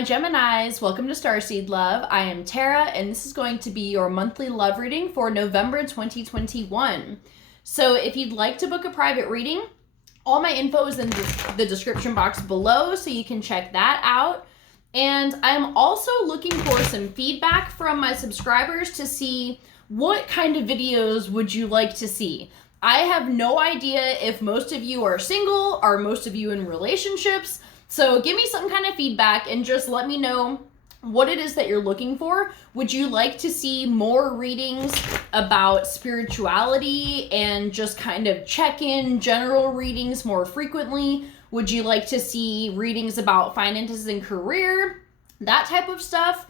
my Geminis, welcome to Starseed Love. I am Tara, and this is going to be your monthly love reading for November 2021. So if you'd like to book a private reading, all my info is in the description box below, so you can check that out. And I'm also looking for some feedback from my subscribers to see what kind of videos would you like to see. I have no idea if most of you are single, are most of you in relationships. So give me some kind of feedback and just let me know what it is that you're looking for. Would you like to see more readings about spirituality and just kind of check-in general readings more frequently? Would you like to see readings about finances and career? That type of stuff.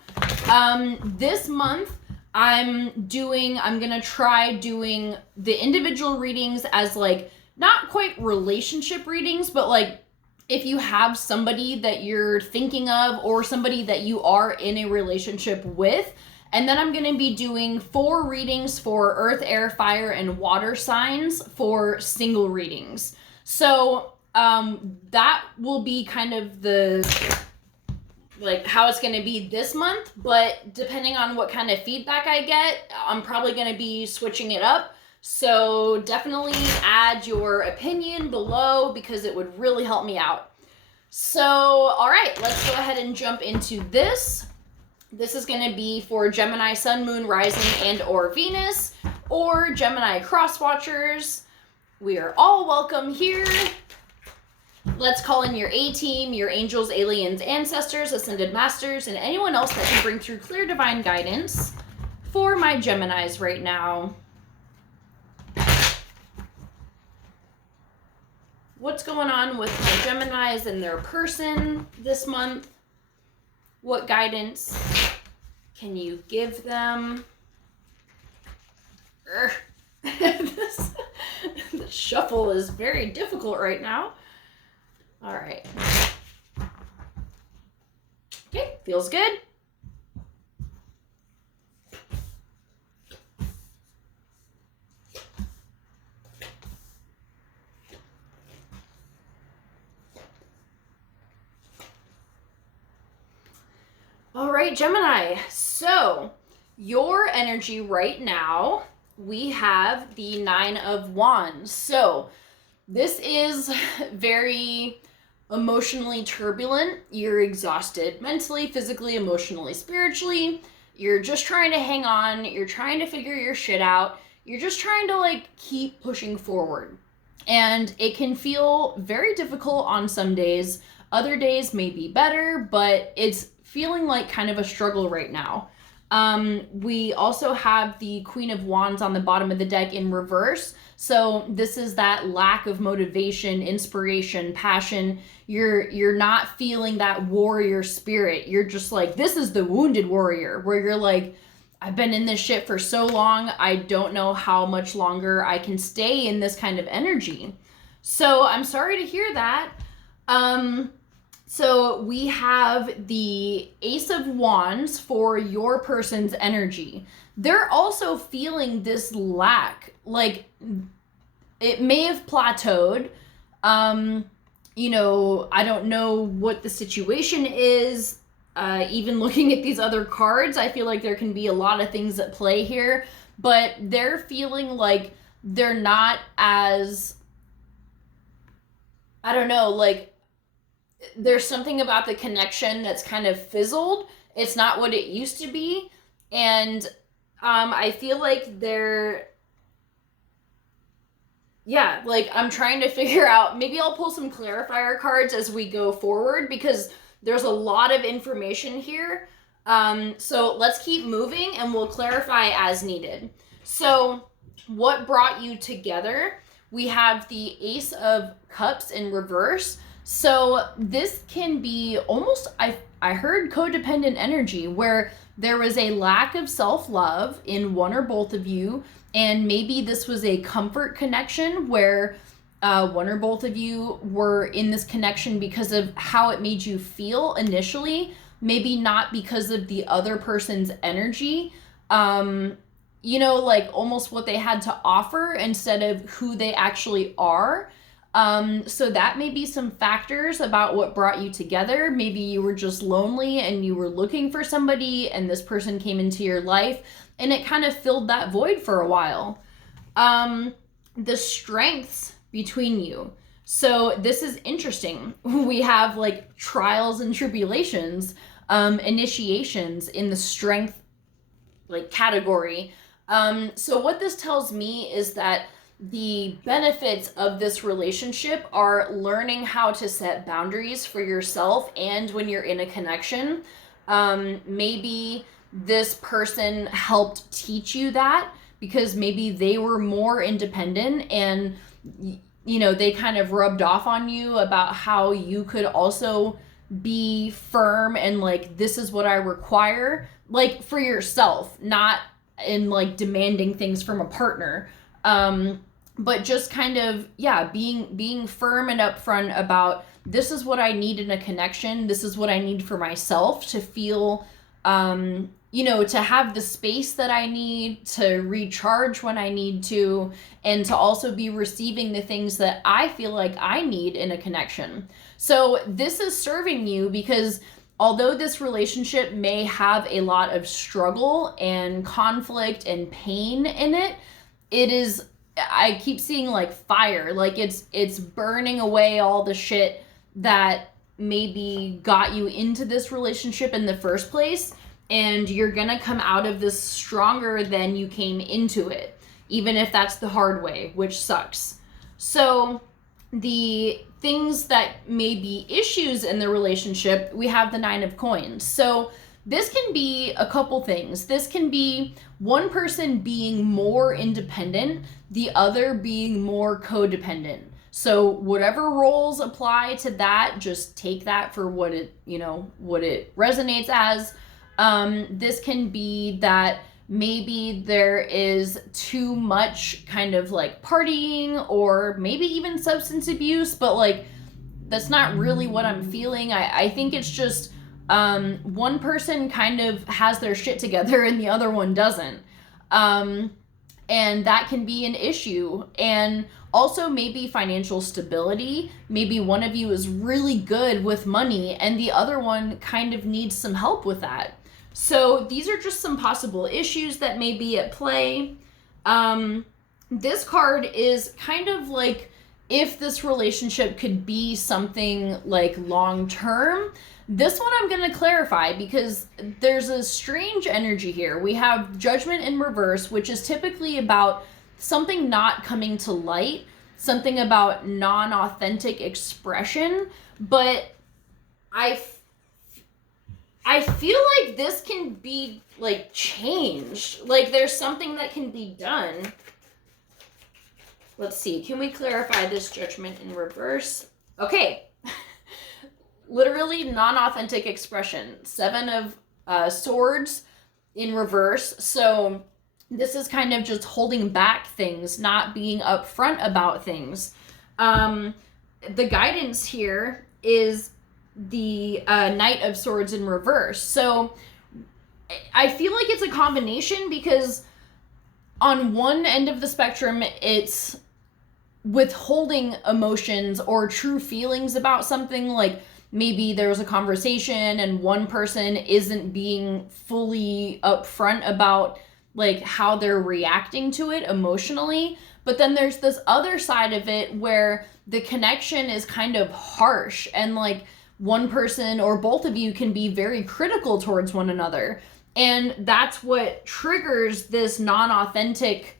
This month, I'm gonna try doing the individual readings as like, not quite relationship readings, but like, if you have somebody that you're thinking of or somebody that you are in a relationship with. And then I'm going to be doing 4 readings for earth, air, fire, and water signs for single readings. So that will be kind of the, like, how it's going to be this month. But depending on what kind of feedback I get, I'm probably going to be switching it up. So definitely add your opinion below because it would really help me out. So, all right, let's go ahead and jump into this. This is going to be for Gemini, Sun, Moon, Rising, and or Venus, or Gemini Cross Watchers. We are all welcome here. Let's call in your A-team, your angels, aliens, ancestors, ascended masters, and anyone else that can bring through clear divine guidance for my Geminis right now. What's going on with my Geminis and their person this month? What guidance can you give them? This shuffle is very difficult right now. All right. Okay, feels good. All right, Gemini, so your energy right now, we have the 9 of Wands. So this is very emotionally turbulent. You're exhausted mentally, physically, emotionally, spiritually. You're just trying to hang on. You're trying to figure your shit out. You're just trying to like keep pushing forward. And it can feel very difficult on some days. Other days may be better, but it's feeling like kind of a struggle right now. We also have the Queen of Wands on the bottom of the deck in reverse. So this is that lack of motivation, inspiration, passion. You're not feeling that warrior spirit. You're just like, this is the wounded warrior, where you're like, I've been in this shit for so long. I don't know how much longer I can stay in this kind of energy. So I'm sorry to hear that. So we have the Ace of Wands for your person's energy. They're also feeling this lack. Like, it may have plateaued. You know, I don't know what the situation is. Even looking at these other cards, I feel like there can be a lot of things at play here. But they're feeling like they're not as, I don't know, like, there's something about the connection that's kind of fizzled. It's not what it used to be. And I feel like they're, yeah, like I'm trying to figure out, maybe I'll pull some clarifier cards as we go forward because there's a lot of information here. So let's keep moving and we'll clarify as needed. So what brought you together? We have the Ace of Cups in reverse. So this can be almost, I heard codependent energy, where there was a lack of self-love in one or both of you, and maybe this was a comfort connection where one or both of you were in this connection because of how it made you feel initially, maybe not because of the other person's energy. You know, like almost what they had to offer instead of who they actually are. So that may be some factors about what brought you together. Maybe you were just lonely and you were looking for somebody and this person came into your life and it kind of filled that void for a while. The strengths between you. So this is interesting. We have like trials and tribulations, initiations in the strength like category. So what this tells me is that the benefits of this relationship are learning how to set boundaries for yourself and when you're in a connection. Maybe this person helped teach you that because maybe they were more independent and, you know, they kind of rubbed off on you about how you could also be firm and like, this is what I require, like for yourself, not in like demanding things from a partner. But just kind of, yeah, being firm and upfront about this is what I need in a connection. This is what I need for myself to feel, you know, to have the space that I need, to recharge when I need to, and to also be receiving the things that I feel like I need in a connection. So this is serving you because although this relationship may have a lot of struggle and conflict and pain in it, it is, I keep seeing like fire, like it's burning away all the shit that maybe got you into this relationship in the first place, and you're gonna come out of this stronger than you came into it, even if that's the hard way, which sucks. So the things that may be issues in the relationship, we have the 9 of Coins. So this can be a couple things. This can be one person being more independent, the other being more codependent. So whatever roles apply to that, just take that for what it, you know, what it resonates as. This can be that maybe there is too much kind of like partying or maybe even substance abuse, but like that's not really what I'm feeling. I think it's just one person kind of has their shit together and the other one doesn't. And that can be an issue. And also maybe financial stability. Maybe one of you is really good with money and the other one kind of needs some help with that. So these are just some possible issues that may be at play. This card is kind of like if this relationship could be something like long-term. This one I'm going to clarify because there's a strange energy here. We have Judgment in reverse, which is typically about something not coming to light, something about non-authentic expression, but I feel like this can be like changed. Like there's something that can be done. Let's see. Can we clarify this Judgment in reverse? Okay. Literally non-authentic expression. 7 of Swords in reverse. So this is kind of just holding back things, not being upfront about things. The guidance here is the Knight of Swords in reverse. So I feel like it's a combination because on one end of the spectrum, it's withholding emotions or true feelings about something. Like maybe there was a conversation and one person isn't being fully upfront about like how they're reacting to it emotionally. But then there's this other side of it where the connection is kind of harsh and like one person or both of you can be very critical towards one another. And that's what triggers this non-authentic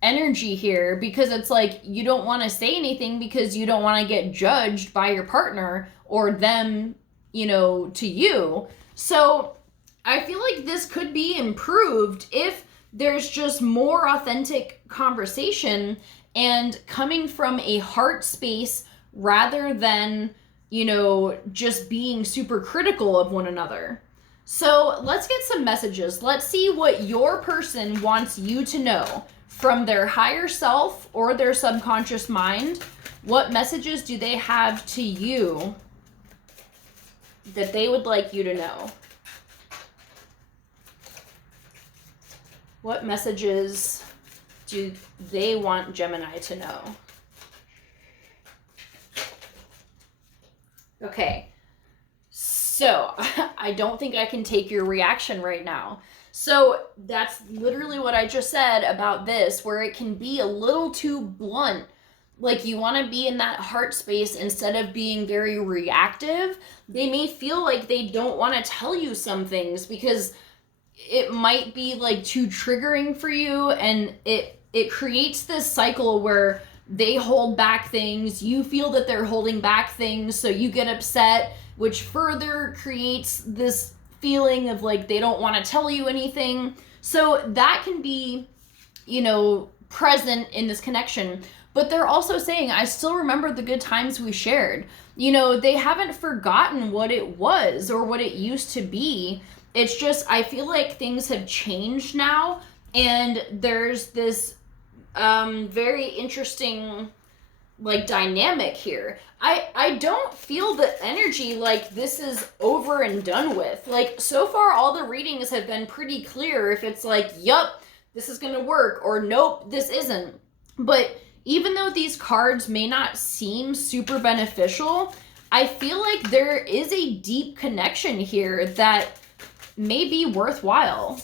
energy here, because it's like you don't want to say anything because you don't want to get judged by your partner or them, you know, to you. So I feel like this could be improved if there's just more authentic conversation and coming from a heart space rather than, you know, just being super critical of one another. So let's get some messages. Let's see what your person wants you to know from their higher self or their subconscious mind. What messages do they have to you that they would like you to know? What messages do they want Gemini to know? Okay. So, I don't think I can take your reaction right now. So, that's literally what I just said about this, where it can be a little too blunt. Like, you want to be in that heart space instead of being very reactive. They may feel like they don't want to tell you some things because it might be like too triggering for you, and it creates this cycle where they hold back things, you feel that they're holding back things, so you get upset, which further creates this feeling of like they don't want to tell you anything. So that can be, present in this connection. But they're also saying, I still remember the good times we shared. They haven't forgotten what it was or what it used to be. It's just, I feel like things have changed now, and there's this very interesting dynamic here. I don't feel the energy like this is over and done with. Like, so far all the readings have been pretty clear if it's like, yup, this is gonna work, or nope, this isn't. But even though these cards may not seem super beneficial, I feel like there is a deep connection here that may be worthwhile.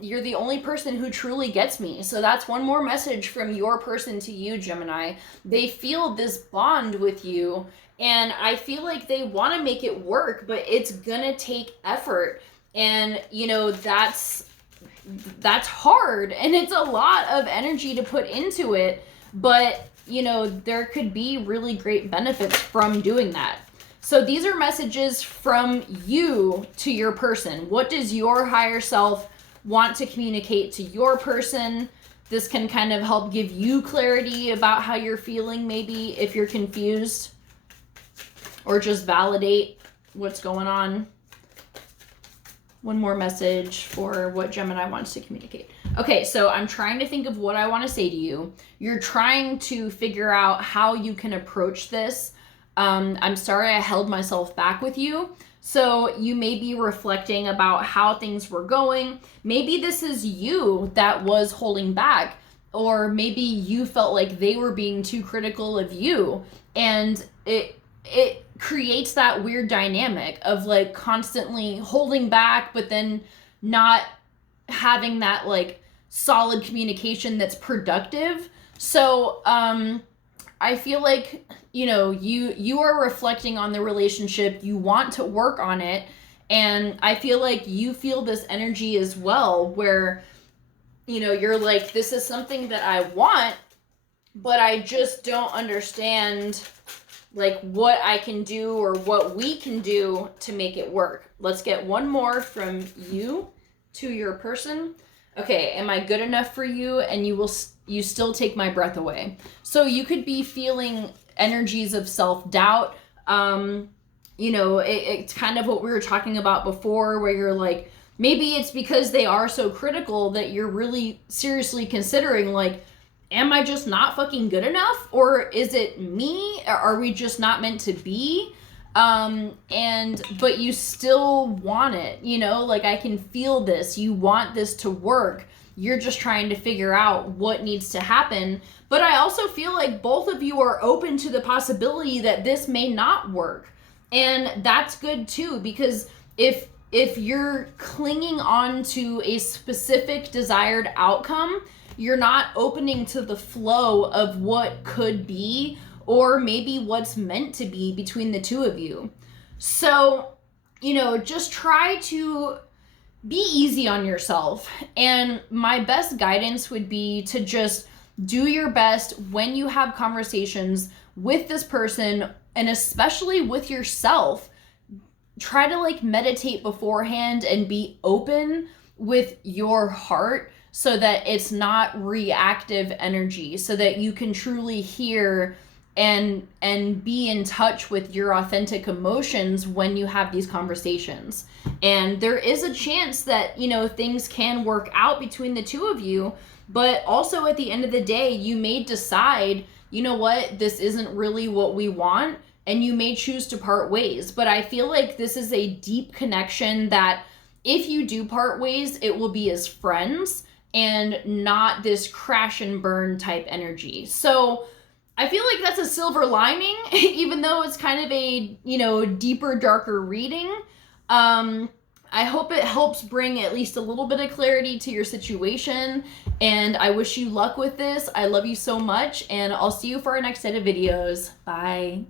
You're the only person who truly gets me. So that's one more message from your person to you, Gemini. They feel this bond with you, and I feel like they want to make it work, but it's gonna take effort. And, that's hard, and it's a lot of energy to put into it, but, there could be really great benefits from doing that. So these are messages from you to your person. What does your higher self want to communicate to your person? This can kind of help give you clarity about how you're feeling, maybe if you're confused, or just validate what's going on. One more message for what Gemini wants to communicate. Okay, so I'm trying to think of what I want to say to you. You're trying to figure out how you can approach this. I'm sorry I held myself back with you. So you may be reflecting about how things were going. Maybe this is you that was holding back, or maybe you felt like they were being too critical of you, and it creates that weird dynamic of like constantly holding back, but then not having that like solid communication that's productive. So I feel like, you are reflecting on the relationship, you want to work on it, and I feel like you feel this energy as well, where, you're like, this is something that I want, but I just don't understand like what I can do or what we can do to make it work. Let's get one more from you to your person. Okay, am I good enough for you? And you still take my breath away. So you could be feeling energies of self-doubt. It's kind of what we were talking about before, where you're like, maybe it's because they are so critical that you're really seriously considering like, am I just not fucking good enough? Or is it me? Are we just not meant to be? But you still want it, like I can feel this. You want this to work. You're just trying to figure out what needs to happen. But I also feel like both of you are open to the possibility that this may not work. And that's good too, because if you're clinging on to a specific desired outcome, you're not opening to the flow of what could be, or maybe what's meant to be between the two of you. So, just try to be easy on yourself. And my best guidance would be to just do your best when you have conversations with this person, and especially with yourself. Try to like meditate beforehand and be open with your heart, so that it's not reactive energy, so that you can truly hear and be in touch with your authentic emotions when you have these conversations. And there is a chance that, things can work out between the two of you, but also at the end of the day, you may decide, this isn't really what we want, and you may choose to part ways. But I feel like this is a deep connection that if you do part ways, it will be as friends and not this crash and burn type energy. So I feel like that's a silver lining, even though it's kind of a, you know, deeper, darker reading. I hope it helps bring at least a little bit of clarity to your situation, and I wish you luck with this. I love you so much, and I'll see you for our next set of videos. Bye.